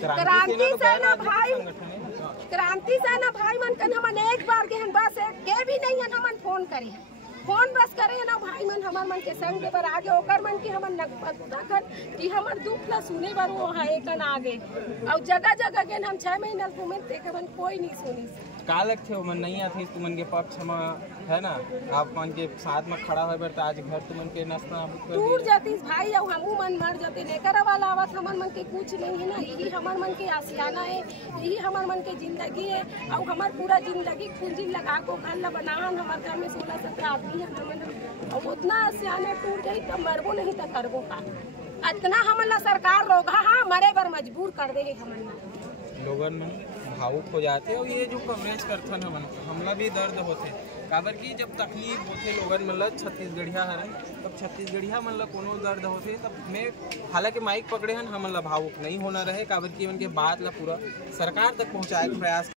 क्रांति सेना भाई, क्रांति सेना भाई मन कन हमन एक बार के बस के भी नहीं हमन फोन करे, फोन बस करे ना भाई मन हमर मन के संग पर आगे ओकर मन के हमन नगन कि हमर दुख ला सुने बर वो है कन आगे और जगह जगह के हम 6 महीना घूमे देखे मन कोई नहीं सुनी। का लगथे मन नहीं आथे तुमन के पक्ष में है ना, आप मन के साथ में खड़ा होए बर त आज घर तुमन के नस्ता टूट जातीस भाई और हमू मन मर जाते लेकर वाला आवत हमर मन के कुछ नहीं है ना, यही हमर मन के आसियाना है, यही हमर मन के जिंदगी है और हमर पूरा जिंदगी पूंजी लगा को घर ला बनाहन हमर घर में 16-17 आदमी है हमन और उतना आसियाना टूट गई तो मरबो नहीं तो करबो का, इतना हमन ला सरकार रोगा हाँ मरे बर मजबूर कर दे हमन लोगन में भावुक हो जाते और ये जो कवरेज करथन हमला भी दर्द होते काबर की जब तकलीफ होते लोगन मन ला छत्तीसगढ़िया हरे तब छत्तीसगढ़िया मन ला कोनो दर्द होते तब में हालांकि माइक पकड़े हन हमन ला भावुक नहीं होना रहे काबर की उनके बात ला पूरा सरकार तक पहुँचाए के प्रयास